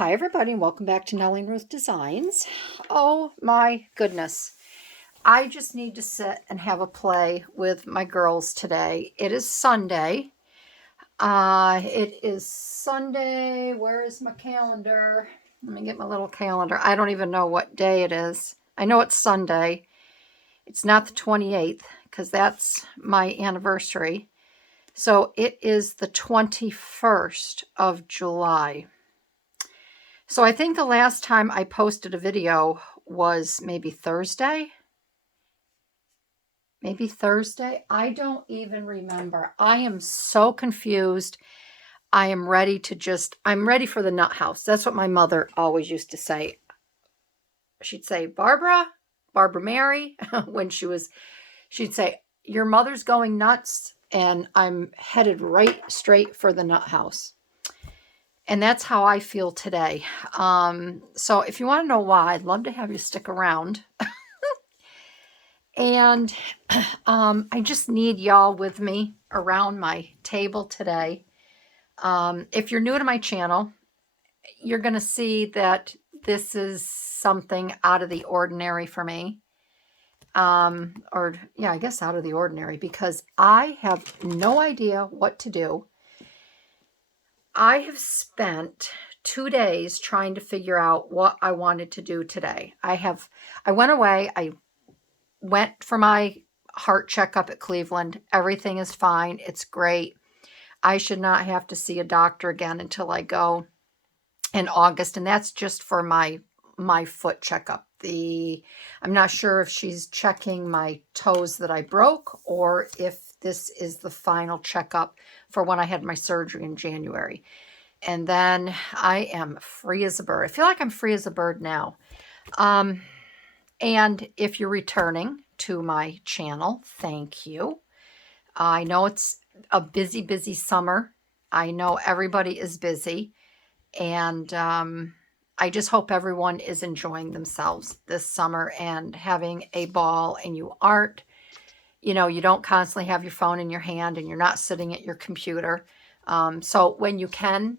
Hi everybody and welcome back to Nellie and Ruth Designs. Oh my goodness. I just need to sit and have a play with my girls today. It is Sunday. Where is my calendar? Let me get my little calendar. I don't even know what day it is. I know it's Sunday. It's not the 28th because that's my anniversary. So it is the 21st of July. So I think the last time I posted a video was maybe Thursday. Maybe Thursday. I don't even remember. I am so confused. I'm ready for the nut house. That's what my mother always used to say. She'd say, Barbara Mary, she'd say, your mother's going nuts and I'm headed right straight for the nut house. And that's how I feel today. So if you want to know why, I'd love to have you stick around. And I just need y'all with me around my table today. If you're new to my channel, you're going to see that this is something out of the ordinary for me. I guess out of the ordinary because I have no idea what to do. I have spent 2 days trying to figure out what I wanted to do today. I went away. I went for my heart checkup at Cleveland. Everything is fine. It's great. I should not have to see a doctor again until I go in August. And that's just for my foot checkup. I'm not sure if she's checking my toes that I broke or if this is the final checkup for when I had my surgery in January. And then I am free as a bird. I feel like I'm free as a bird now. And if you're returning to my channel, thank you. I know it's a busy, busy summer. I know everybody is busy. And I just hope everyone is enjoying themselves this summer and having a ball, and you aren't, you don't constantly have your phone in your hand and you're not sitting at your computer. So when you can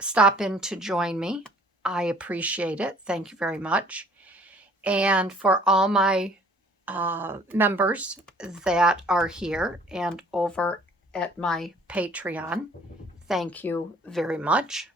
stop in to join me, I appreciate it. Thank you very much. And for all my members that are here and over at my Patreon, thank you very much.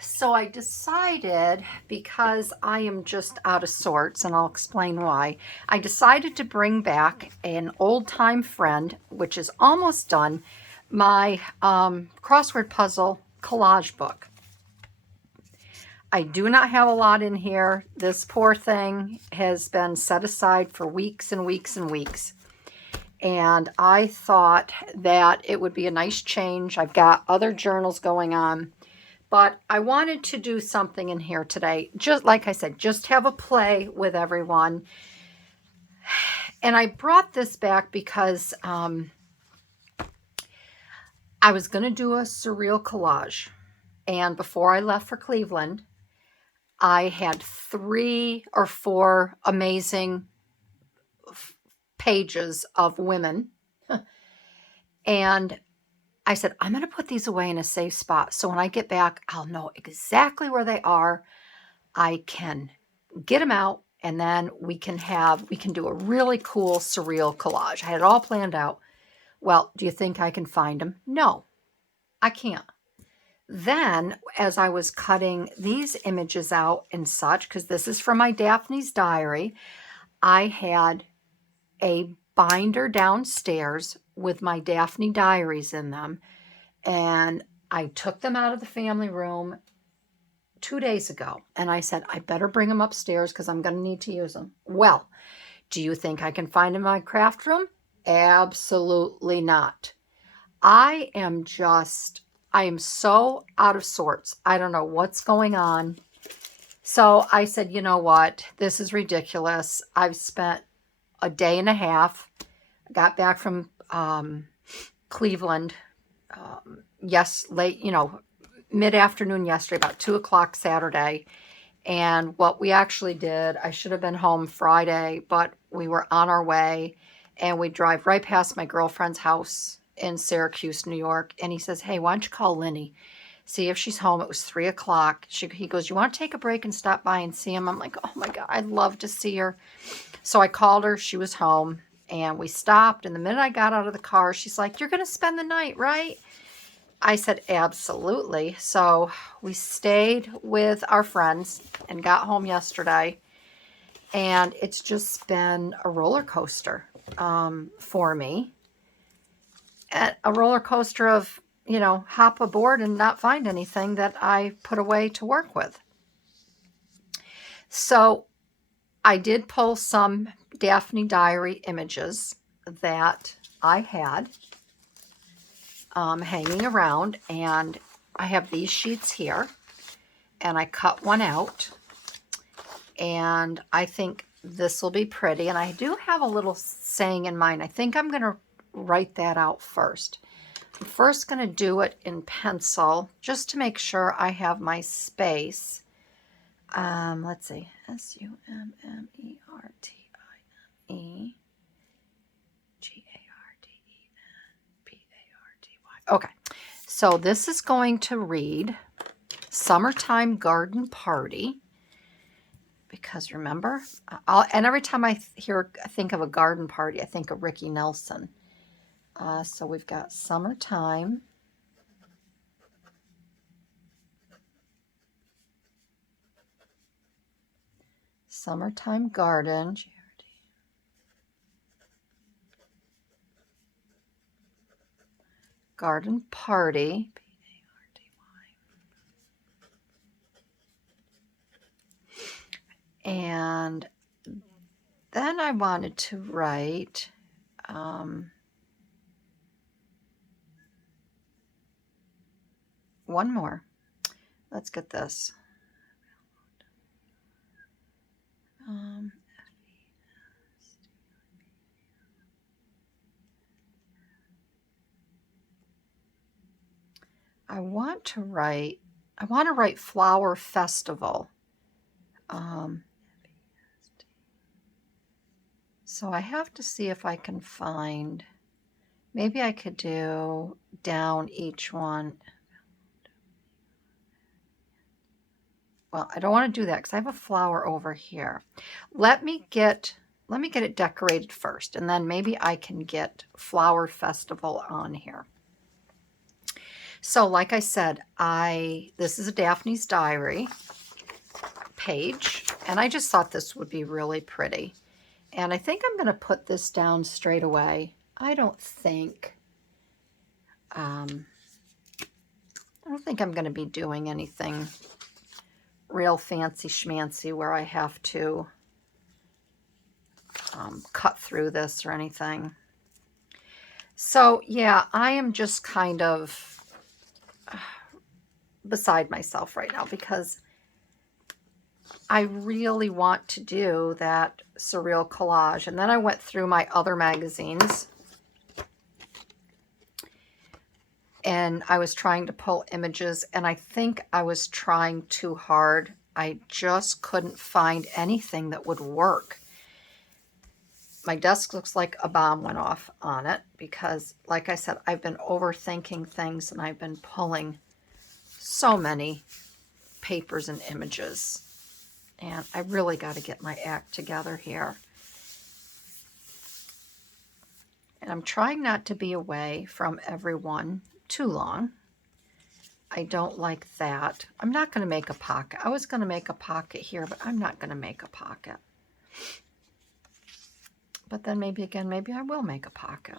So I decided, because I am just out of sorts, and I'll explain why, I decided to bring back an old-time friend, which is almost done, my Crossword Puzzle Collage book. I do not have a lot in here. This poor thing has been set aside for weeks and weeks and weeks. And I thought that it would be a nice change. I've got other journals going on. But I wanted to do something in here today. Just like I said, just have a play with everyone. And I brought this back because I was going to do a surreal collage. And before I left for Cleveland, I had 3 or 4 amazing pages of women. And I said, I'm going to put these away in a safe spot. So when I get back, I'll know exactly where they are. I can get them out, and then we can do a really cool surreal collage. I had it all planned out. Well, do you think I can find them? No, I can't. Then, as I was cutting these images out and such, because this is from my Daphne's diary, I had a binder downstairs with my Daphne diaries in them, and I took them out of the family room 2 days ago, and I said, I better bring them upstairs because I'm going to need to use them. Well, do you think I can find them in my craft room? Absolutely not. I am so out of sorts. I don't know what's going on. So I said, you know what? This is ridiculous. I've spent a day and a half. I got back from Cleveland mid-afternoon yesterday, about 2 o'clock Saturday. And what we actually did, I should have been home Friday, but we were on our way, and we drive right past my girlfriend's house in Syracuse, New York. And he says, hey, why don't you call Lenny? see if she's home. It was 3 o'clock. He goes, you want to take a break and stop by and see him? I'm like, oh my God, I'd love to see her. So I called her. She was home, and we stopped. And the minute I got out of the car, she's like, you're going to spend the night, right? I said, absolutely. So we stayed with our friends and got home yesterday. And it's just been a roller coaster for me. A roller coaster of, you know, hop aboard and not find anything that I put away to work with. So I did pull some Daphne Diary images that I had hanging around, and I have these sheets here, and I cut one out, and I think this will be pretty. And I do have a little saying in mind. I think I'm going to write that out first. I'm first going to do it in pencil just to make sure I have my space. Let's see, SUMMERTIGARDENPARTY. Okay, so this is going to read Summertime Garden Party, because remember, and every time I think of a garden party, I think of Ricky Nelson. So we've got summertime. Summertime garden. Garden party. And then I wanted to write one more. Let's get this. I want to write Flower Festival. So I have to see if I can find, maybe I could do down each one. Well, I don't want to do that because I have a flower over here. Let me get it decorated first, and then maybe I can get Flower Festival on here. So like I said, this is a Daphne's Diary page, and I just thought this would be really pretty. And I think I'm going to put this down straight away. I don't think I'm going to be doing anything real fancy schmancy where I have to cut through this or anything. So yeah, I am just kind of beside myself right now because I really want to do that surreal collage. And then I went through my other magazines and I was trying to pull images, and I think I was trying too hard. I just couldn't find anything that would work. My desk looks like a bomb went off on it because, like I said, I've been overthinking things and I've been pulling so many papers and images. And I really got to get my act together here. And I'm trying not to be away from everyone too long. I don't like that. I'm not going to make a pocket. I was going to make a pocket here, but I'm not going to make a pocket. But then maybe again, maybe I will make a pocket.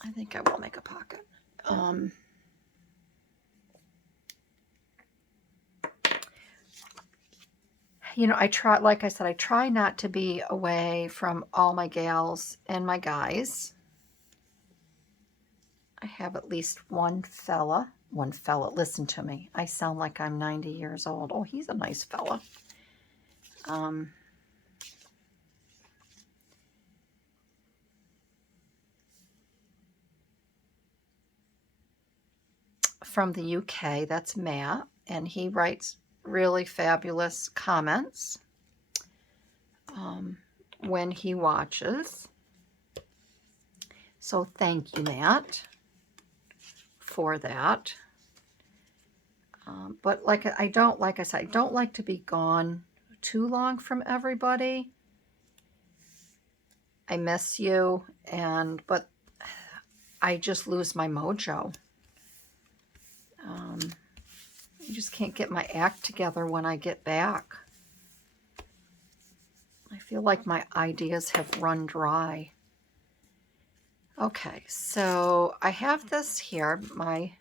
I think I will make a pocket. You know, like I said, I try not to be away from all my gals and my guys. I have at least one fella, listen to me. I sound like I'm 90 years old. Oh, he's a nice fella. From the UK, that's Matt, and he writes really fabulous comments when he watches. So thank you, Matt, for that. But like I said, I don't like to be gone too long from everybody. I miss you, but I just lose my mojo. I just can't get my act together when I get back. I feel like my ideas have run dry. Okay, so I have this here, my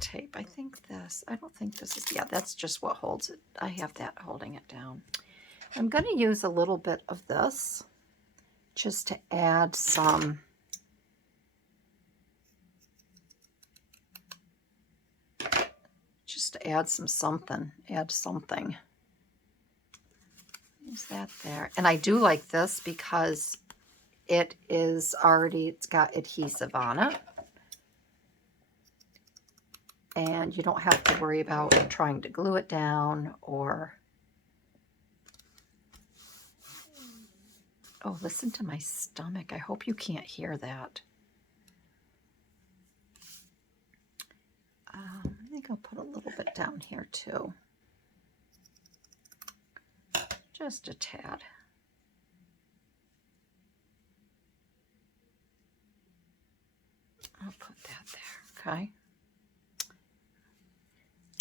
tape. I don't think this is, yeah, that's just what holds it. I have that holding it down. I'm going to use a little bit of this just to add some something. Is that there? And I do like this because it's got adhesive on it. And you don't have to worry about trying to glue it down or... Oh, listen to my stomach. I hope you can't hear that. I think I'll put a little bit down here too. Just a tad. I'll put that there, okay?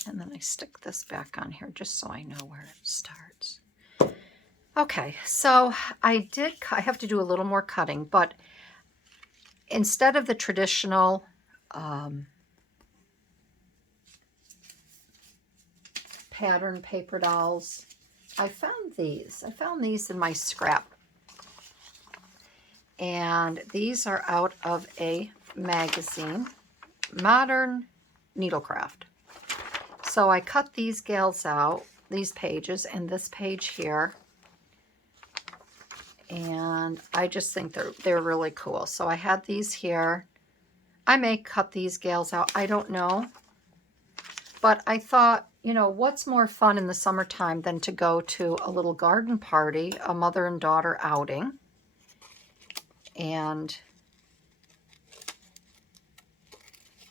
And then I stick this back on here just so I know where it starts. Okay, so I have to do a little more cutting, but instead of the traditional pattern paper dolls, I found these. I found these in my scrap. And these are out of a magazine, Modern Needlecraft. So I cut these gals out, these pages, and this page here. And I just think they're really cool. So I had these here. I may cut these gals out. I don't know. But I thought, you know, what's more fun in the summertime than to go to a little garden party, a mother and daughter outing. And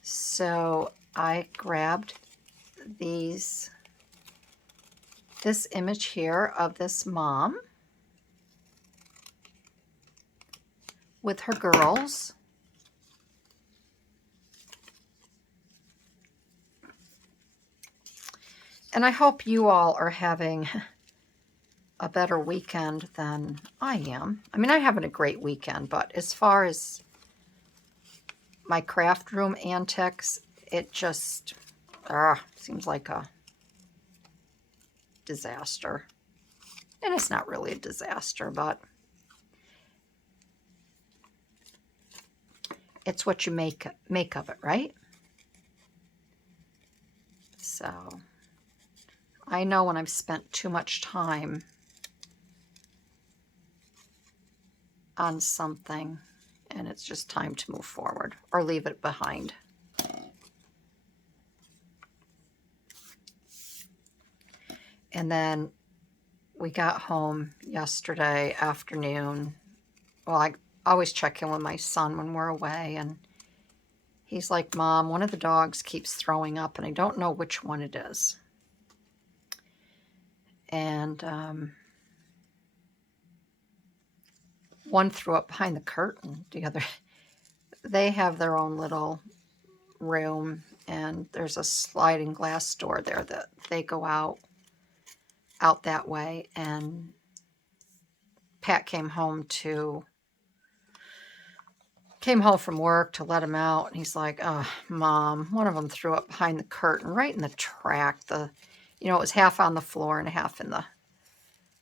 so I grabbed this image here of this mom with her girls. And I hope you all are having a better weekend than I am. I mean, I'm having a great weekend, but as far as my craft room antics, it just seems like a disaster. And it's not really a disaster, but it's what you make of it, right? So I know when I've spent too much time on something and it's just time to move forward or leave it behind. And then we got home yesterday afternoon. Well, I always check in with my son when we're away, and he's like, Mom, one of the dogs keeps throwing up and I don't know which one it is. And one threw up behind the curtain. The other, they have their own little room, and there's a sliding glass door there that they go out that way. And Pat came home from work to let him out, and he's like, oh, Mom, one of them threw up behind the curtain, right in the track. It was half on the floor and half in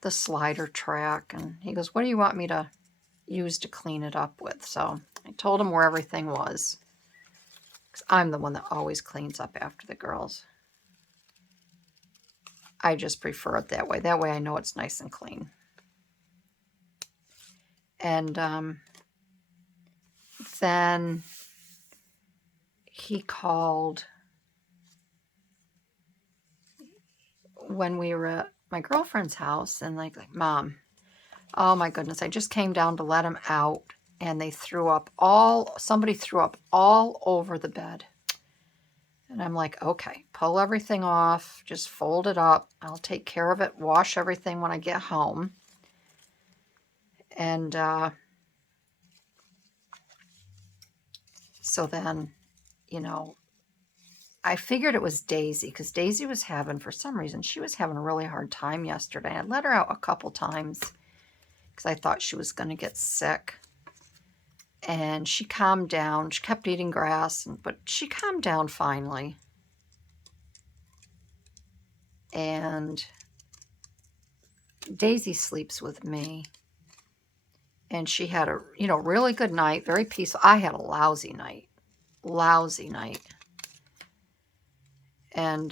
the slider track. And he goes, what do you want me to use to clean it up with? So I told him where everything was, because I'm the one that always cleans up after the girls. I just prefer it that way. That way I know it's nice and clean. And then he called when we were at my girlfriend's house, and like, Mom, oh my goodness, I just came down to let him out, and somebody threw up all over the bed. And I'm like, okay, pull everything off, just fold it up. I'll take care of it, wash everything when I get home. And so then, you know, I figured it was Daisy, because Daisy was having, for some reason, she was having a really hard time yesterday. I let her out a couple times because I thought she was going to get sick. And she calmed down. She kept eating grass, but she calmed down finally. And Daisy sleeps with me. And she had a, really good night, very peaceful. I had a lousy night. And,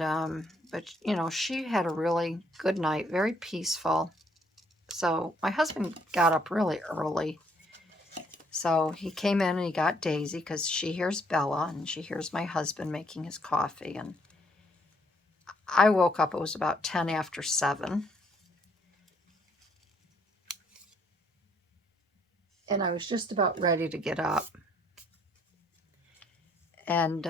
but, she had a really good night, very peaceful. So my husband got up really early. So he came in and he got Daisy because she hears Bella and she hears my husband making his coffee. And I woke up, it was about 10 after 7. And I was just about ready to get up. And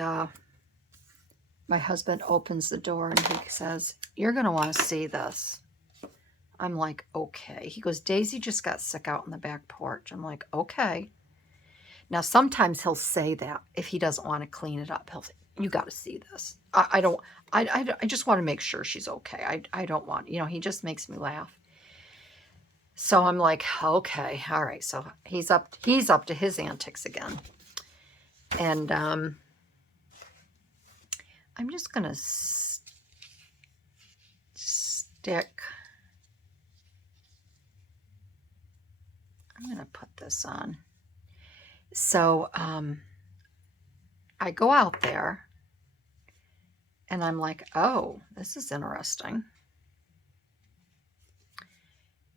my husband opens the door and he says, "You're going to want to see this." I'm like, okay. He goes, "Daisy just got sick out on the back porch." I'm like, okay. Now, sometimes he'll say that if he doesn't want to clean it up. He'll say, "You got to see this." I just want to make sure she's okay. I don't want, he just makes me laugh. So I'm like, okay, all right. So he's up to his antics again. And I'm just going to stick. I'm going to put this on. So I go out there and I'm like, oh, this is interesting.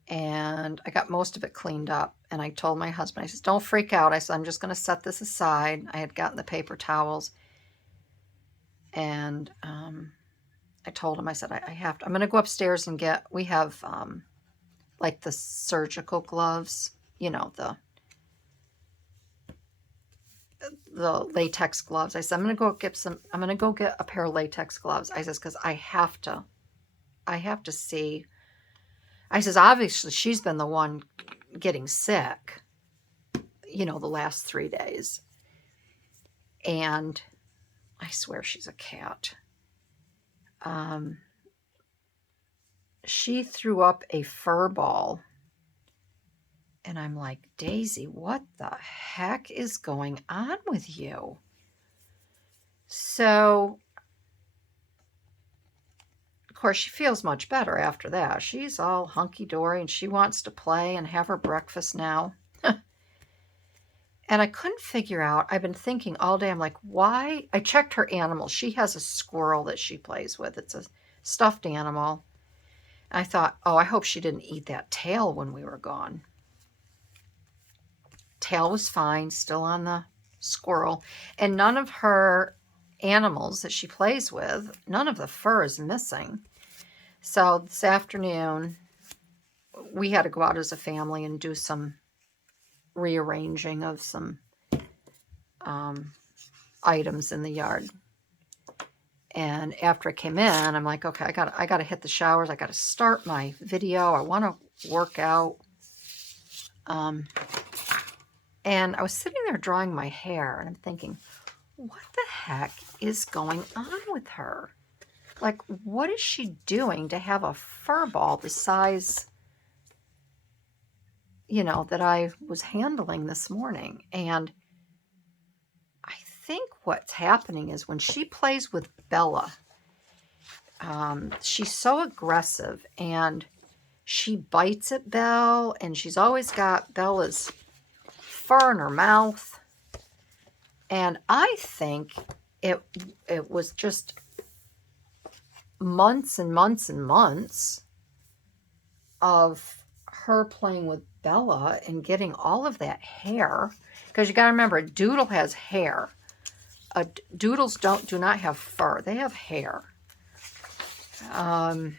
And I got most of it cleaned up. And I told my husband, I said, "Don't freak out." I said, "I'm just going to set this aside." I had gotten the paper towels. And I told him, I said, I'm going to go upstairs and we have like the surgical gloves, the latex gloves. I said, I'm going to go get a pair of latex gloves. I says, because I have to see. I says, obviously she's been the one getting sick, the last 3 days. And I swear she's a cat. She threw up a fur ball. And I'm like, "Daisy, what the heck is going on with you?" So, of course, she feels much better after that. She's all hunky-dory and she wants to play and have her breakfast now. And I couldn't figure out, I've been thinking all day, I'm like, why? I checked her animals. She has a squirrel that she plays with. It's a stuffed animal. I thought, oh, I hope she didn't eat that tail when we were gone. Tail was fine, still on the squirrel. And none of her animals that she plays with, none of the fur is missing. So this afternoon, we had to go out as a family and do some rearranging of some items in the yard. And after I came in, I'm like, okay, I got to hit the showers. I got to start my video. I want to work out. And I was sitting there drying my hair, and I'm thinking, what the heck is going on with her? Like, what is she doing to have a fur ball the size, that I was handling this morning? And I think what's happening is when she plays with Bella, she's so aggressive, and she bites at Belle, and she's always got Bella's fur in her mouth. And I think it was just months and months and months of her playing with Bella and getting all of that hair. Because you got to remember, a doodle has hair. Doodles do not have fur. They have hair. And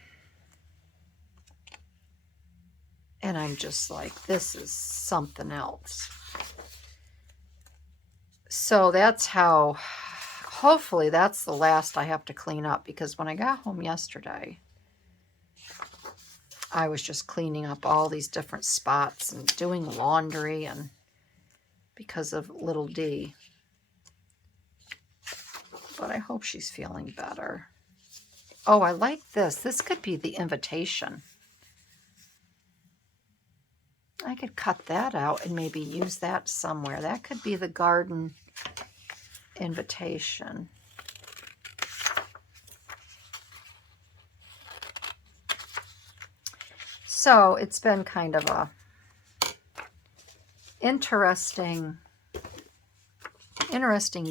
I'm just like, this is something else. So that's how, hopefully that's the last I have to clean up, because when I got home yesterday, I was just cleaning up all these different spots and doing laundry, and because of little D. But I hope she's feeling better. Oh, I like this. This could be the invitation. I could cut that out and maybe use that somewhere. That could be the garden invitation. So it's been kind of a interesting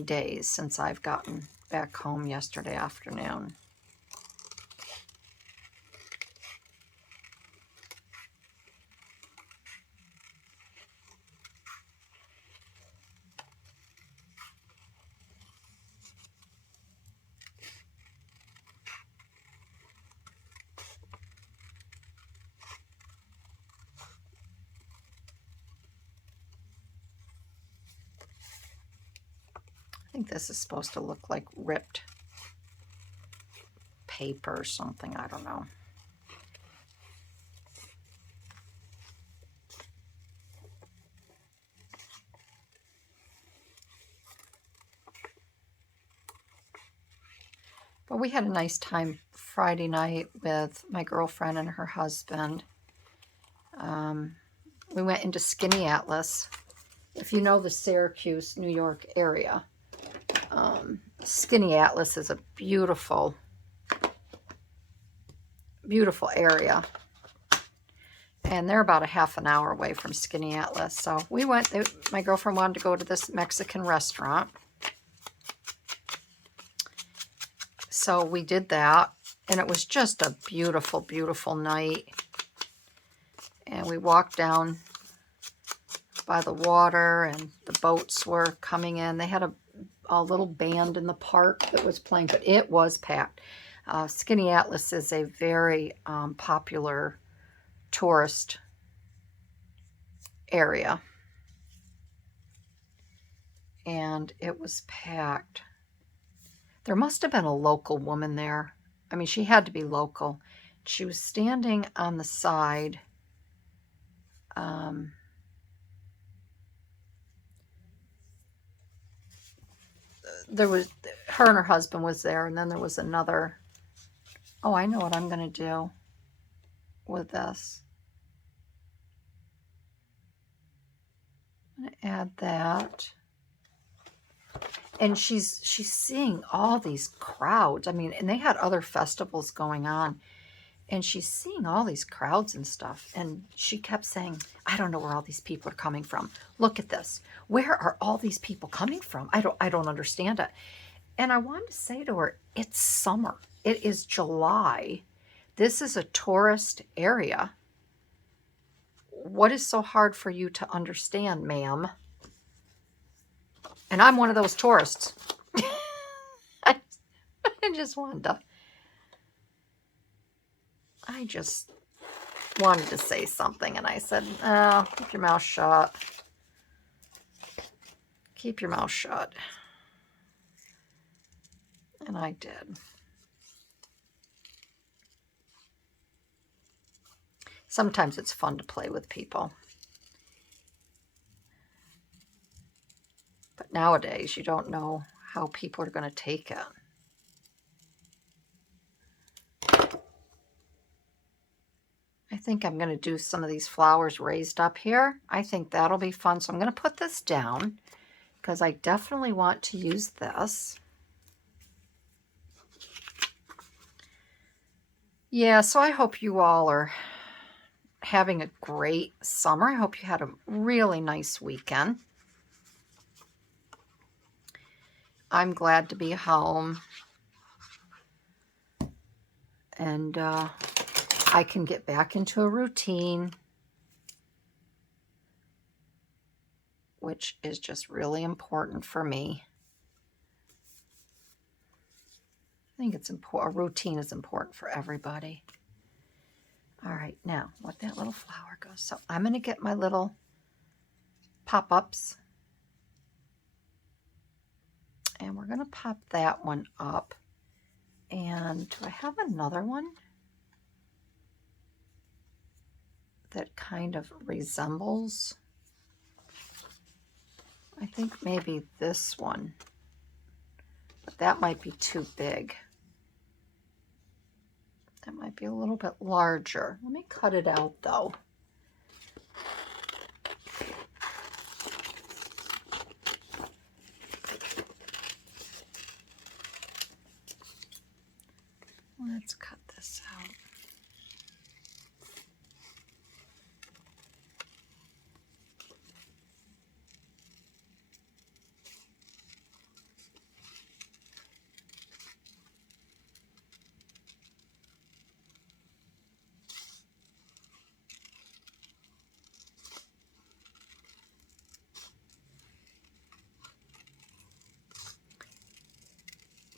days since I've gotten back home yesterday afternoon. I think this is supposed to look like ripped paper or something. I don't know. But we had a nice time Friday night with my girlfriend and her husband. We went into Skinny Atlas. If you know the Syracuse, New York area, Skinny Atlas is a beautiful, beautiful area. And they're about a half an hour away from Skinny Atlas. So we went, my girlfriend wanted to go to this Mexican restaurant. So we did that. And it was just a beautiful, beautiful night. And we walked down by the water, and the boats were coming in. They had a little band in the park that was playing, but it was packed. Skinny Atlas is a very popular tourist area, and it was packed. There must have been a local woman there. I mean, she had to be local. She was standing on the side. There was, her and her husband was there, and then there was another. Oh, I know what I'm going to do with this. I'm going to add that. And she's seeing all these crowds. I mean, and they had other festivals going on. And she's seeing all these crowds and stuff. And she kept saying, I don't know where all these people are coming from. Look at this. Where are all these people coming from? I don't understand it. And I wanted to say to her, it's summer. It is July. This is a tourist area. What is so hard for you to understand, ma'am? And I'm one of those tourists. I just wanted to... I just wanted to say something, and I said, oh, keep your mouth shut. Keep your mouth shut. And I did. Sometimes it's fun to play with people. But nowadays, you don't know how people are going to take it. I think I'm going to do some of these flowers raised up here. I think that'll be fun. So I'm going to put this down because I definitely want to use this. Yeah, so I hope you all are having a great summer. I hope you had a really nice weekend. I'm glad to be home. And I can get back into a routine, which is just really important for me. I think it's important. A routine is important for everybody. All right, now let that little flower go. So I'm going to get my little pop-ups. we're going to pop that one up. And do I have another one that kind of resembles? I think maybe this one, but that might be too big. That might be a little bit larger. Let me cut it out though. Let's cut this out.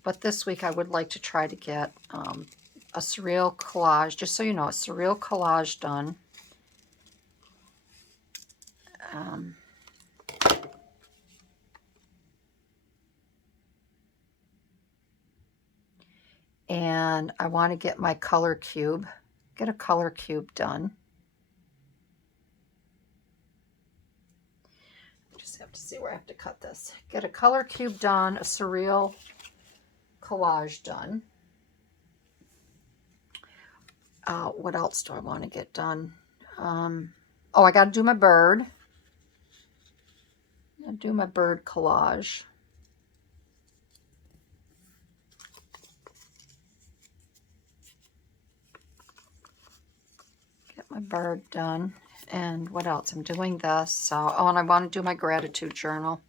But this week I would like to try to get a surreal collage, just so you know, a surreal collage done. And I want to get my color cube, get a color cube done. Just have to see where I have to cut this. Get a color cube done, a surreal collage done. What else do I want to get done? Oh, I got to do my bird. I'll do my bird collage. Get my bird done. And what else? I'm doing this. So, oh, and I want to do my gratitude journal.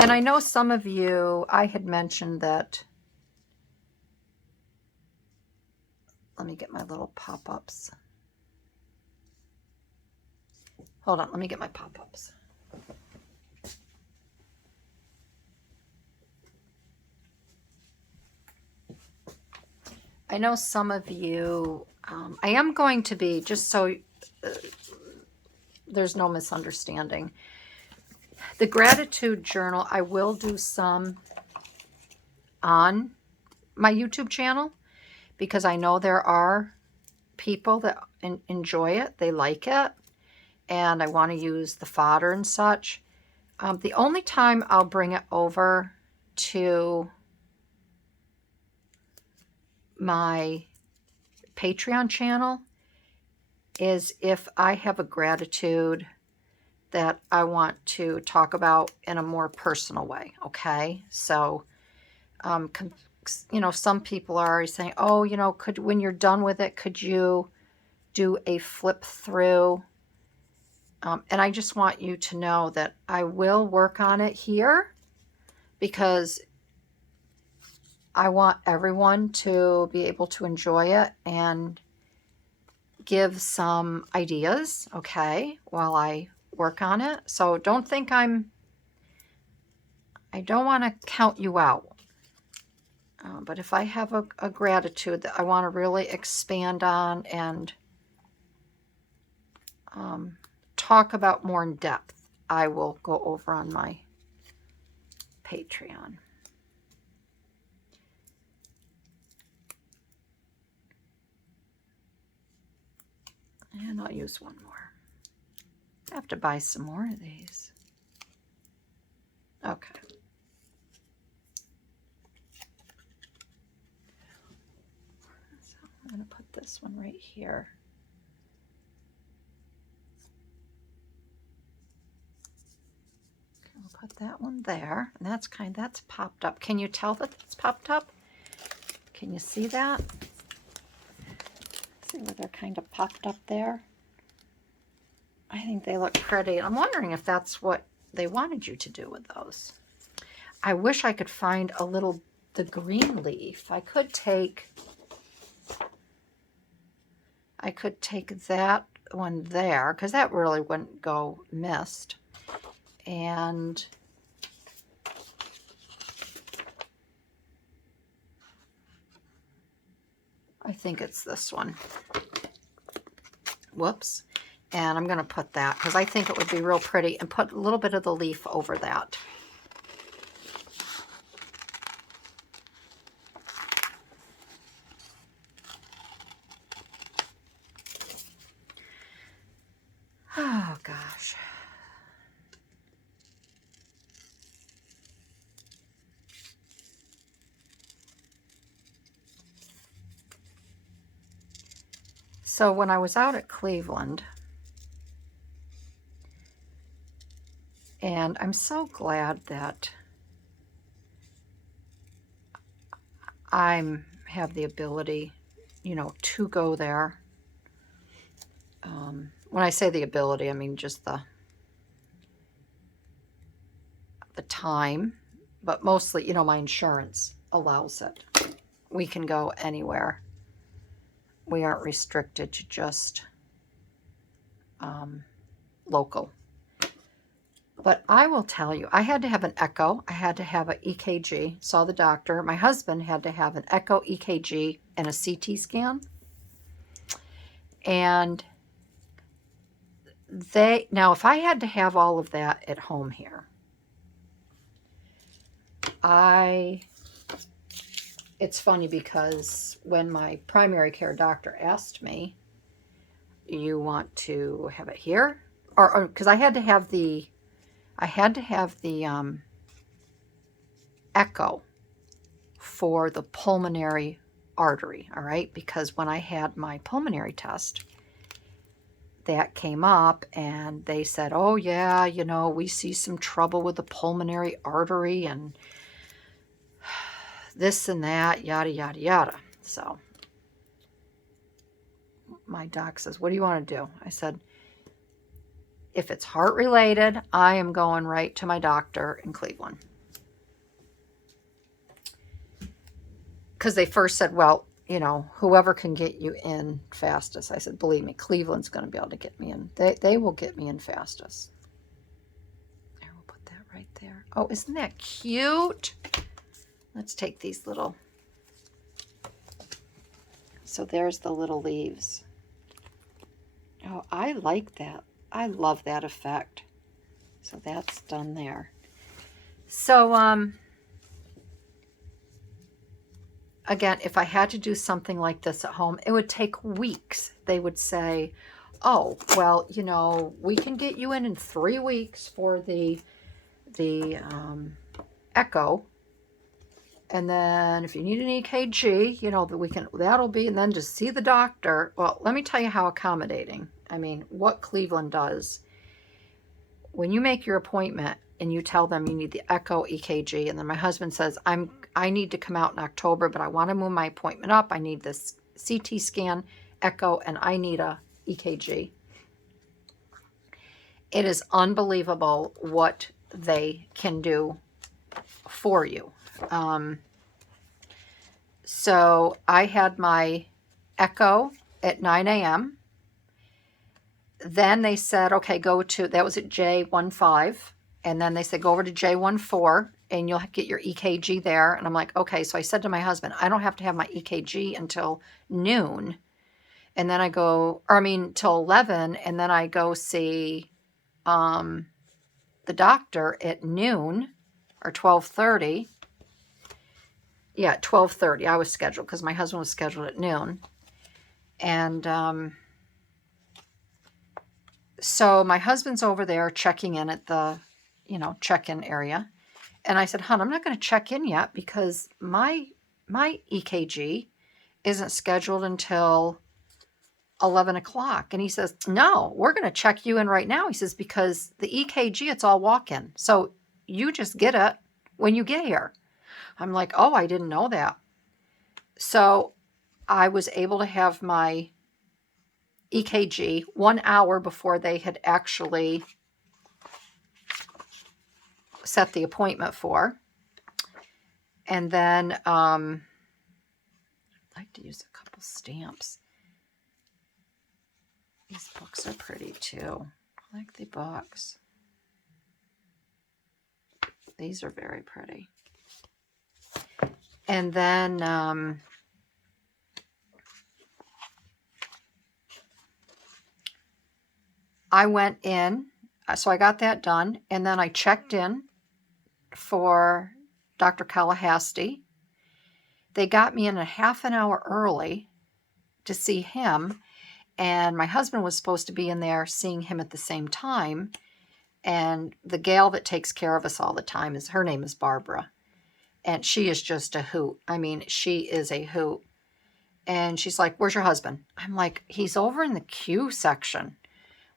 And I know some of you, I had mentioned that, let me get my little pop-ups. Hold on, let me get my pop-ups. I know some of you, I am going to be, just so there's no misunderstanding, the gratitude journal, I will do some on my YouTube channel because I know there are people that enjoy it, they like it, and I want to use the fodder and such. The only time I'll bring it over to my Patreon channel is if I have a gratitude that I want to talk about in a more personal way, okay? So, you know, some people are already saying, oh, you know, when you're done with it, could you do a flip through? And I just want you to know that I will work on it here because I want everyone to be able to enjoy it and give some ideas, okay, while I work on it. So don't think I don't want to count you out. But if I have a gratitude that I want to really expand on and talk about more in depth, I will go over on my Patreon. And I'll use one more. I have to buy some more of these. Okay. So I'm going to put this one right here. Okay, we'll put that one there. And that's popped up. Can you tell that it's popped up? Can you see that? See where they're kind of popped up there? I think they look pretty. I'm wondering if that's what they wanted you to do with those. I wish I could find the green leaf. I could take that one there, because that really wouldn't go missed. And I think it's this one. Whoops. And I'm going to put that because I think it would be real pretty, and put a little bit of the leaf over that. Oh, gosh. So when I was out at Cleveland, and I'm so glad that I have the ability, you know, to go there. When I say the ability, I mean just the time, but mostly, you know, my insurance allows it. We can go anywhere. We aren't restricted to just local. But I will tell you, I had to have an echo. I had to have an EKG. Saw the doctor. My husband had to have an echo, EKG, and a CT scan. And now if I had to have all of that at home here, it's funny because when my primary care doctor asked me, you want to have it here? Or because I had to have the echo for the pulmonary artery, all right? Because when I had my pulmonary test, that came up and they said, oh yeah, you know, we see some trouble with the pulmonary artery and this and that, yada, yada, yada. So my doc says, what do you want to do? I said, if it's heart related, I am going right to my doctor in Cleveland. Because they first said, well, you know, whoever can get you in fastest. I said, believe me, Cleveland's going to be able to get me in. They will get me in fastest. There, we'll put that right there. Oh, isn't that cute? Let's take these little. So there's the little leaves. Oh, I like that. I love that effect. So that's done there. So, again, if I had to do something like this at home, it would take weeks. They would say, oh, well, you know, we can get you in 3 weeks for the echo. And then if you need an EKG, you know, that'll be, and then just see the doctor. Well, let me tell you how accommodating. I mean, what Cleveland does, when you make your appointment and you tell them you need the echo, EKG, and then my husband says, I need to come out in October, but I want to move my appointment up. I need this CT scan, echo, and I need a EKG. It is unbelievable what they can do for you. So I had my echo at 9 a.m. Then they said, okay, that was at J15. And then they said, go over to J14 and you'll get your EKG there. And I'm like, okay. So I said to my husband, I don't have to have my EKG until noon. And then till 11. And then I go see the doctor at noon or 12:30. Yeah, 12:30. I was scheduled because my husband was scheduled at noon. And so my husband's over there checking in at the, check-in area. And I said, hon, I'm not going to check in yet because my EKG isn't scheduled until 11 o'clock. And he says, no, we're going to check you in right now. He says, because the EKG, it's all walk-in. So you just get it when you get here. I'm like, oh, I didn't know that. So I was able to have my EKG 1 hour before they had actually set the appointment for. And then I'd like to use a couple stamps. These books are pretty too. I like the books. These are very pretty. And then I went in, so I got that done, and then I checked in for Dr. Kalahasti. They got me in a half an hour early to see him, and my husband was supposed to be in there seeing him at the same time. And the gal that takes care of us all the time, her name is Barbara, and she is just a hoot. I mean, she is a hoot. And she's like, "Where's your husband?" I'm like, "He's over in the queue section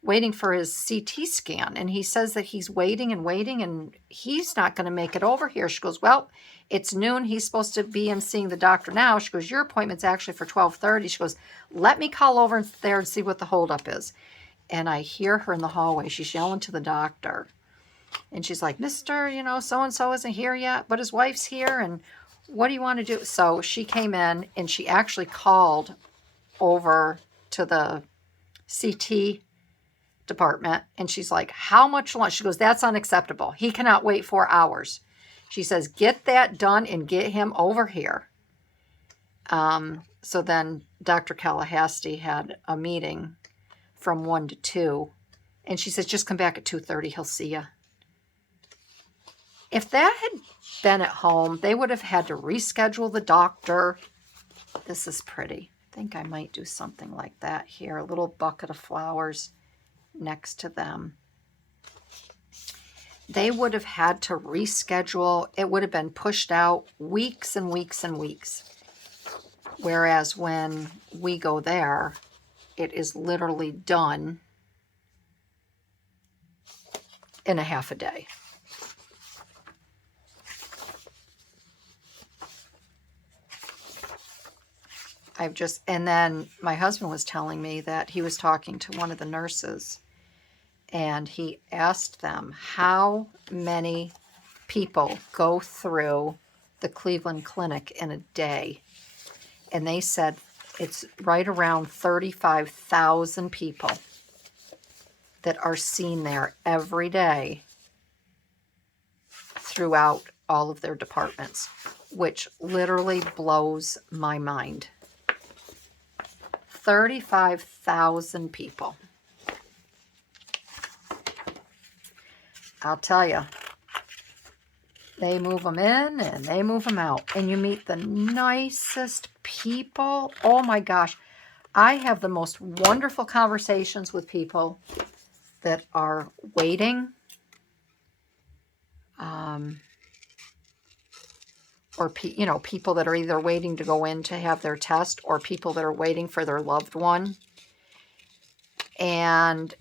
waiting for his CT scan." And he says that he's waiting and waiting and he's not going to make it over here. She goes, "Well, it's noon. He's supposed to be in seeing the doctor now." She goes, "Your appointment's actually for 12:30. She goes, "Let me call over there and see what the holdup is." And I hear her in the hallway. She's yelling to the doctor. And she's like, "Mister, so-and-so isn't here yet, but his wife's here. And what do you want to do?" So she came in and she actually called over to the CT department. And she's like, "How much longer?" She goes, "That's unacceptable. He cannot wait 4 hours." She says, "Get that done and get him over here." So then Dr. Kalahasti had a meeting from 1 to 2. And she says, "Just come back at 2:30. He'll see you." If that had been at home, they would have had to reschedule the doctor. This is pretty. I think I might do something like that here. A little bucket of flowers next to them. They would have had to reschedule. It would have been pushed out weeks and weeks and weeks. Whereas when we go there, it is literally done in a half a day. And then my husband was telling me that he was talking to one of the nurses and he asked them how many people go through the Cleveland Clinic in a day. And they said it's right around 35,000 people that are seen there every day throughout all of their departments, which literally blows my mind. 35,000 people. I'll tell you, they move them in and they move them out. And you meet the nicest people. Oh my gosh. I have the most wonderful conversations with people that are waiting. Or people that are either waiting to go in to have their test or people that are waiting for their loved one. And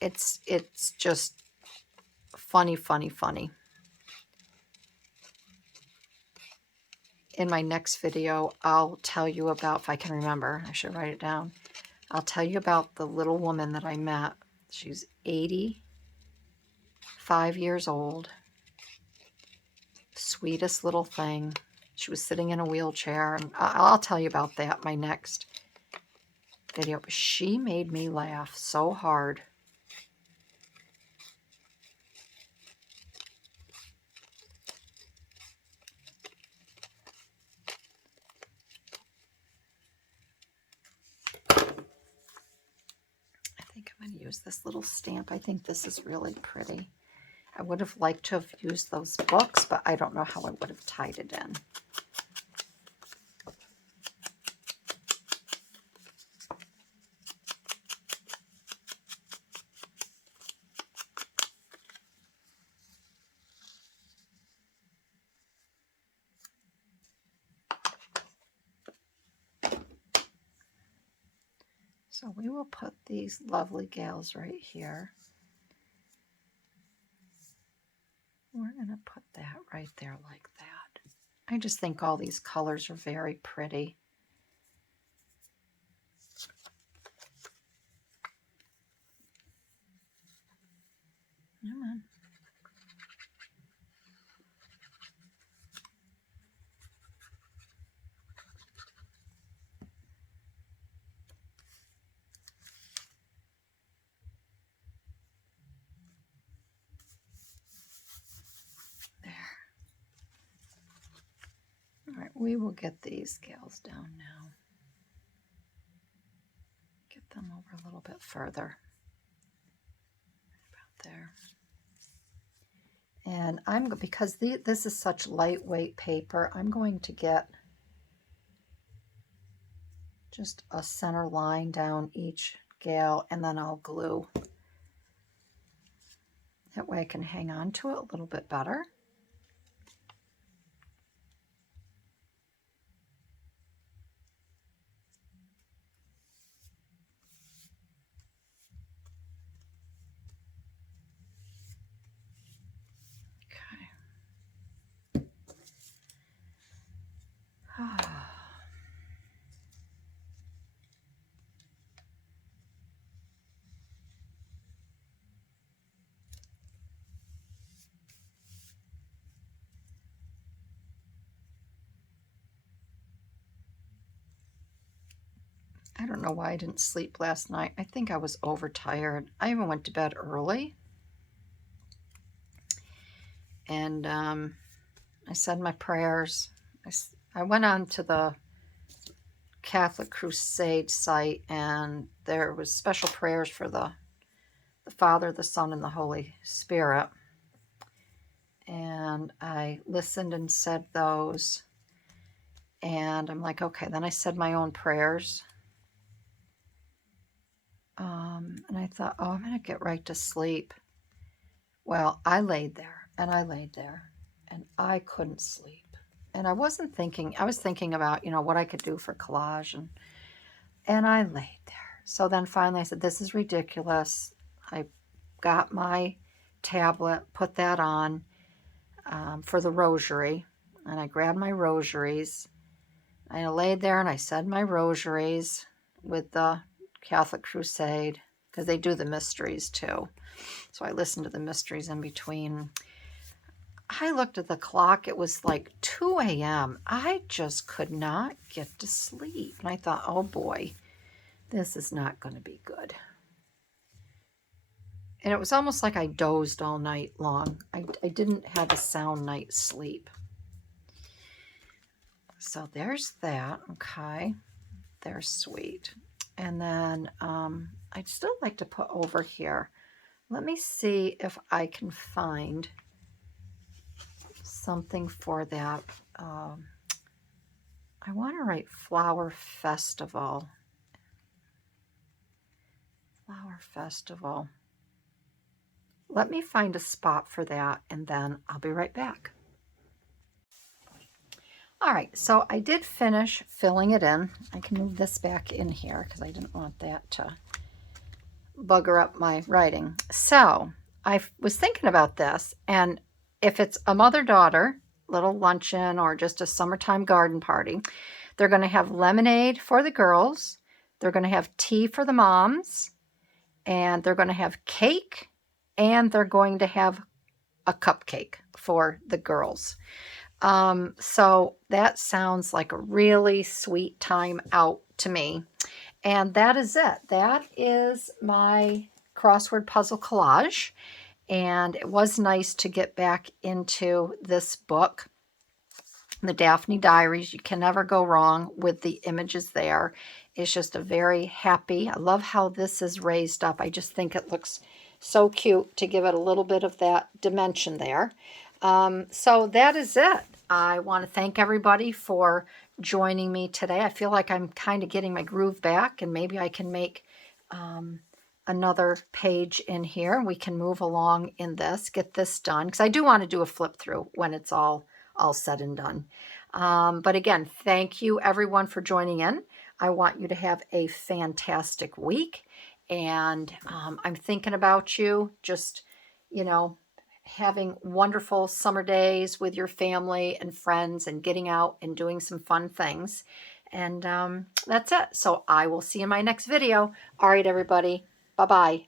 it's just funny. In my next video, I'll tell you about, if I can remember, I should write it down. I'll tell you about the little woman that I met. She's 85 years old. Sweetest little thing. She was sitting in a wheelchair, and I'll tell you about that in my next video. But she made me laugh so hard. I think I'm going to use this little stamp. I think this is really pretty. I would have liked to have used those books, but I don't know how I would have tied it in. So we will put these lovely gals right here. We're going to put that right there like that. I just think all these colors are very pretty. Come on. All right, we will get these gals down now. Get them over a little bit further. About there. And because this is such lightweight paper, I'm going to get just a center line down each gal, and then I'll glue. That way I can hang on to it a little bit better. Okay. I don't know why I didn't sleep last night. I think I was overtired. I even went to bed early. And I said my prayers. I went on to the Catholic Crusade site, and there was special prayers for the Father, the Son, and the Holy Spirit. And I listened and said those. And I'm like, okay. Then I said my own prayers. And I thought, oh, I'm going to get right to sleep. Well, I laid there, and I laid there, and I couldn't sleep. And I wasn't thinking, I was thinking about, what I could do for collage, and I laid there. So then finally I said, this is ridiculous. I got my tablet, put that on for the rosary, and I grabbed my rosaries. I laid there and I said my rosaries with the Catholic Crusade, because they do the mysteries too. So I listened to the mysteries in between. I looked at the clock. It was like 2 a.m. I just could not get to sleep. And I thought, oh boy, this is not going to be good. And it was almost like I dozed all night long. I didn't have a sound night's sleep. So there's that. Okay. They're sweet. And then I'd still like to put over here. Let me see if I can find something for that. I want to write Flower Festival. Flower Festival. Let me find a spot for that, and then I'll be right back. All right, so I did finish filling it in. I can move this back in here because I didn't want that to bugger up my writing. So I was thinking about this, and if it's a mother-daughter little luncheon or just a summertime garden party, they're going to have lemonade for the girls, they're going to have tea for the moms, and they're going to have cake, and they're going to have a cupcake for the girls. So that sounds like a really sweet time out to me. And that is it. That is my crossword puzzle collage. And it was nice to get back into this book, the Daphne Diaries. You can never go wrong with the images there. It's just a very happy. I love how this is raised up. I just think it looks so cute to give it a little bit of that dimension there. So that is it. I want to thank everybody for joining me today. I feel like I'm kind of getting my groove back, and maybe I can make another page in here. We can move along in this, get this done, because I do want to do a flip through when it's all said and done. But again, thank you everyone for joining in. I want you to have a fantastic week, and I'm thinking about you, just, having wonderful summer days with your family and friends and getting out and doing some fun things. And that's it. So I will see you in my next video. All right, everybody. Bye-bye.